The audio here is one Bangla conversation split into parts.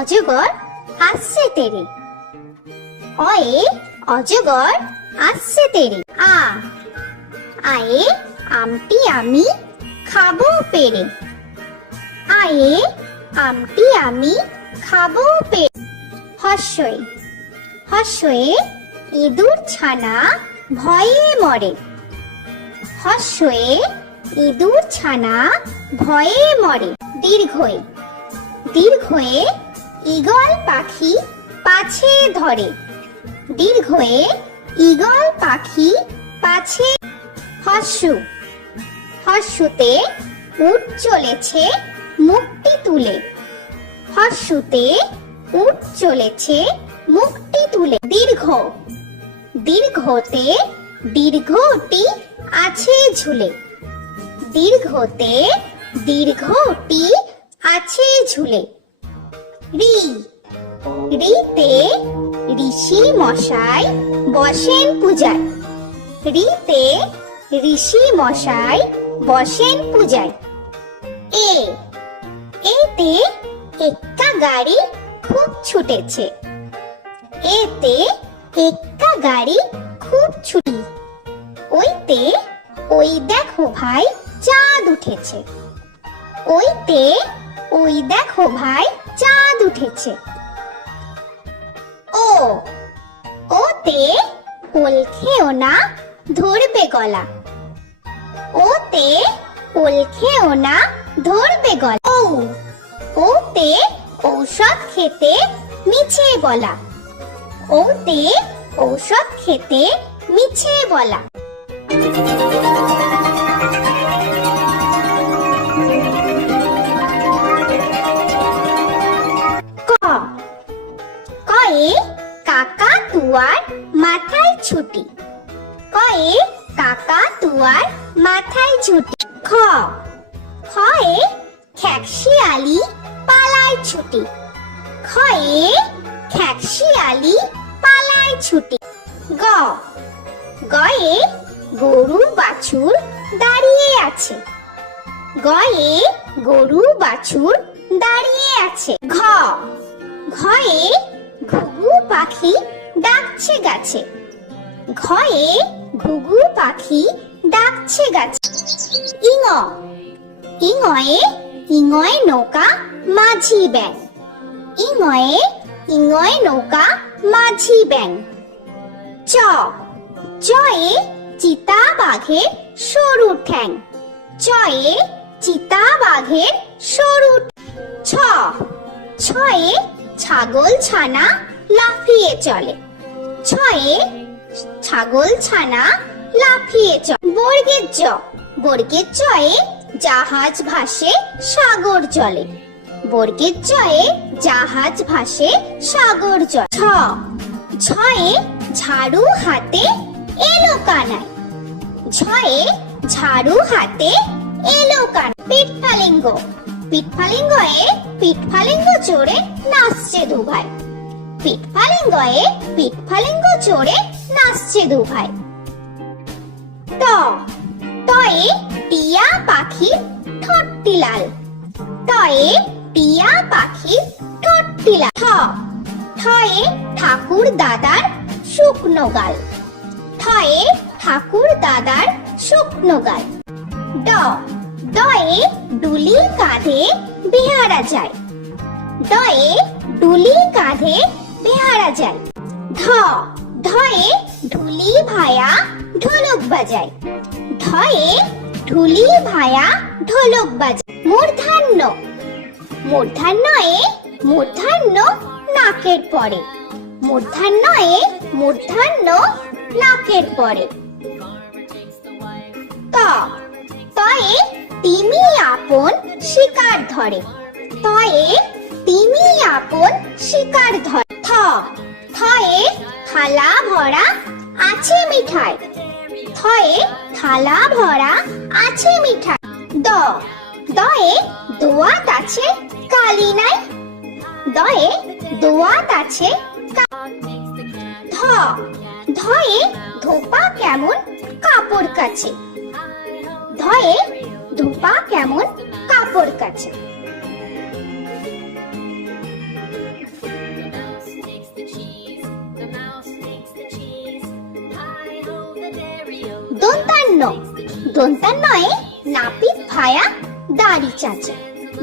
অজগর আসছে তেরে। অয়ে অজগর আসছে তেরে। আ, আয়ে আমটি আমি খাব পেরে। আয়ে আমটি আমি খাব পেরে। হর্ষই হর্ষয়ে ইঁদুর ছানা ভয়ে মরে। হর্ষয়ে ইঁদুর ছানা ভয়ে মরে। দীর্ঘয়ে দীর্ঘয়ে ঈগল পাখি পাছে ধরে। দীর্ঘয়ে ঈগল পাখি পাছে হর্ষু হর্ষুতে উট চলেছে মুখটি তুলে। হর্ষুতে উট চলেছে মুখটি তুলে। দীর্ঘ। দীর্ঘতে দীর্ঘটি আছে ঝুলে। দীর্ঘতে দীর্ঘটি আছে ঝুলে। রি। রিতে ঋষি মশাই বসেন পূজায়। রিতে ঋষি মশাই বসেন পূজায়। এ, এতে এক্কা গাড়ি খুব ছুটেছে। এতে এক্কা গাড়ি খুব ছুটি। ওইতে, ওই দেখো ভাই চাঁদ উঠেছে। ওইতে, ওই দেখো ভাই চাঁদ উঠেছে। ও, ওতে ওল খেও না, ধরবে গলা। ওতে ওল খেও না, ধরবে গলা। ও, ওতে ঔষধ খেতে মিছে বলা। ওতে ঔষধ খেতে মিছে বলা। তুয়ার মাথায় ছুটি। কয়ে কাকা তুয়ার মাথায় ছুটি। খ। খয়ে খ্যাকশিয়ালি পালায় ছুটি। খয়ে খ্যাকশিয়ালি পালায় ছুটি। গ। গয়ে গরু বাছুর দাঁড়িয়ে আছে। গয়ে গরু বাছুর দাঁড়িয়ে আছে। ঘ। ঘয়ে ঘুঘু পাখি ডাকছে গাছে। ঘয়ে ঘুঘু পাখি ডাকছে গাছে। ইঙ, ইঙয়ে ইঙয়ে নৌকা, মাঝি ব্যাং ইঙয়ে ইঙয়ে নৌকা, মাঝি ব্যাং চ, চয়ে চিতা বাঘের সরু ঠ্যাং। চয়ে চিতা বাঘের সরু ছ, ছয়ে ছাগল ছানা লাফিয়ে চলে। ছয়ে ছাগল ছানা লাফিয়ে চলে বর্গের জ। বর্গের জয়ে জাহাজ ভাসে, সাগর জলে বর্গের জয়ে জাহাজ ভাসে, সাগর জল ছ। ছয়ে ঝাড়ু হাতে এলো কানায়। ছয়ে ঝাড়ু হাতে এলো কান পিঠফালিঙ্গ পিঠফালিঙ্গয়ে পিঠফালিঙ্গ চড়ে নাচছে দু ভাই পিঠফালিঙ্গয়ে পিঠফালিঙ্গ চড়ে নাচছে দু ভাই ট টয়ে ঠোঁটটি লাল টয়ে টিয়া ঠোঁটটি লাল ঠাকুর দাদার শুকনো গাল। ঠয়ে ঠাকুর দাদার শুকনো গাল। ড ডয়ে ডুলির কাঁধে বেহারা যায়। ডয়ে ডুলির কাঁধে বেহারা যায়। ধ, ধয়ে ঢুলি ভায়া ঢোলক বাজায়। ধয়ে ঢুলি ভায়া ঢোলক বাজায়। মূর্ধান্য মূর্ধান্যয়ে মূর্ধান্য নাকের পরে। মূর্ধান্যয়ে মূর্ধান্য নাকের পরে। ত, তয়ে তিমি আপন শিকার ধরে। তয়ে তিমি আপন শিকার ধরে। থয়ে থালা ভরা আছে মিঠাই। থয়ে থালা ভরা আছে মিঠাই। দ, দয়ে দোয়াত আছে কালি নাই। দয়ে দোয়াত আছে ধ, ধয়ে ধোপা কেমন কাপড় কাছে। ধয়ে ধোপা কেমন কাপড় কাছে। দন্তান্নয়ে নাপিত ভায়া দাড়ি চাচে।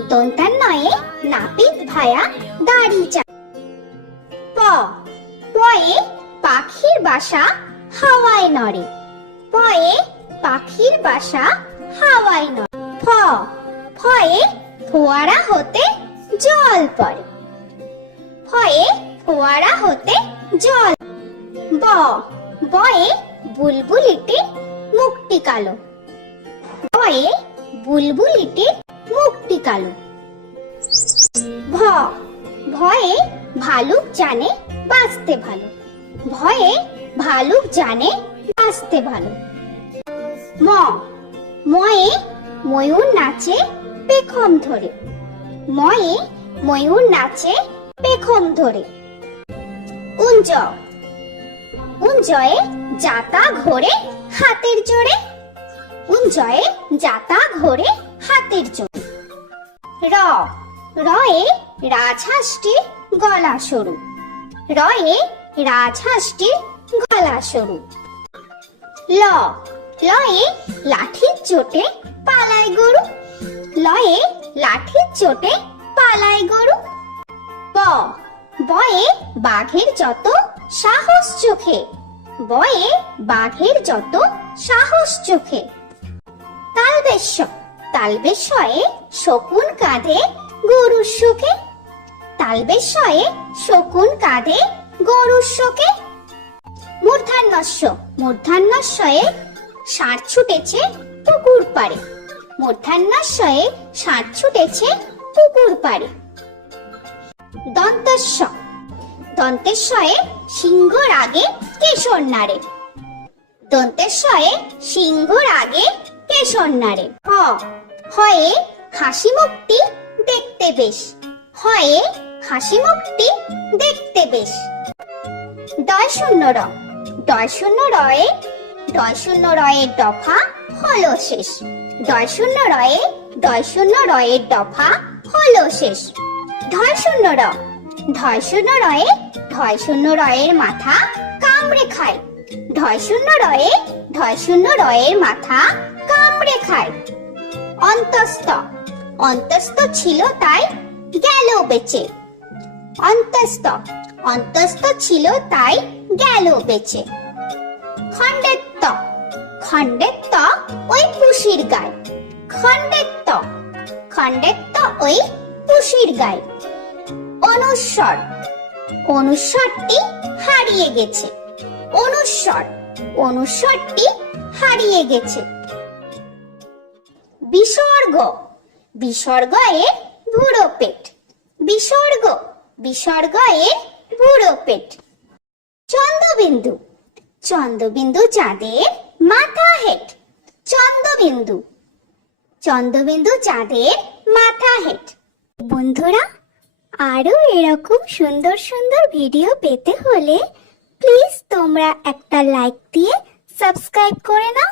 দন্তান্নয়ে নাপিত ভায়া দাড়ি চা প, পয়ে পাখির বাসা হাওয়ায় নড়ে। পয়ে পাখির বাসা হাওয়ায় নড়ে। ফ, ফয়ে ফোয়ারা হতে জল পড়ে। ফয়ে ফোয়ারা হতে জল ব, বয়ে বুলবুলিটির মুক্তি কালো। বয়ে বুলবুলিটির মুক্তি কালো। ভ, ভয়ে ভালুক জানে বাঁচতে ভালো। ভয়ে ভালুক জানে বাঁচতে ভালো। ম, ময়ে ময়ূর নাচে পেখম ধরে। ময়ে ময়ূর নাচে পেখম ধরে। উঞ্জ, উঞ্জয়ে জাতা ঘোরে হাতের জোরে উঞ্জয়ে জাতা ঘোরে হাতের জোরে র, রয়ে রাজহাঁসটির গলা সরু। রয়ে রাজহাঁসটির গলা সরু। ল, লয়ে লাঠির চোটে পালায় গরু। লয়ে লাঠির চোটে পালায় গরু। ব, বয়ে বাঘের যত সাহস চোখে। বয়ে বাঘের যত সাহস চোখে। তালবেশ্য। তালবেশয়ে শকুন কাঁধে গরুর সুখে তালবেশয়ে শকুন কাঁধে গরুর শোকে। মূর্ধান্যস্য। মূর্ধান্যস্যয়ে ষাঁড় ছুটেছে পুকুর পাড়ে। মূর্ধান্যস্যয়ে ষাঁড় ছুটেছে পুকুর পাড়ে। দন্তস্য দন্তেশ্বয়ে সিংহর আগে কেশর নাড়ে। দন্তেশ্বয়ে সিংহর আগে কেশর নাড়ে হ, হয়ে হাসি মুক্তি দেখতে বেশ। হয়ে হাসি মুক্তি দেখতে বেশ। দয় শূন্য র, দয় শূন্য রয়ে, দয় শূন্য রয়ের দফা হলো শেষ। দয় শূন্য রয়ে, দয় শূন্য রয়ের দফা হলো শেষ। ধয় শূন্য র, ধয় শূন্য রয়ে, ধয় শূন্য রয়ের মাথা কামড়ে খায়। ধয় শূন্য রয়ে, ধয় শূন্য রয়ের মাথা কামড়ে খায় অন্তস্থ। অন্তস্থ ছিল তাই গেল বেঁচে। অন্তস্থ। অন্তস্থ ছিল তাই গেল ওই পুষির গায়। খণ্ডেত্ব খণ্ডেত্ব ওই পুষির অনুস্বর। অনুস্বরটি হারিয়ে গেছে। অনুস্বর। অনুস্বরটি হারিয়ে গেছে। বিসর্গ। বিসর্গ এর বুড়ো পেট। বিসর্গ। বিসর্গ এর বুড়ো পেট। চন্দ্রবিন্দু। চন্দ্রবিন্দু চাঁদের মাথা হেট। চন্দ্রবিন্দু। চন্দ্রবিন্দু চাঁদের মাথা হেট। বন্ধুরা, আরও এরকম সুন্দর সুন্দর ভিডিও পেতে হলে প্লিজ তোমরা একটা লাইক দিয়ে সাবস্ক্রাইব করে নাও।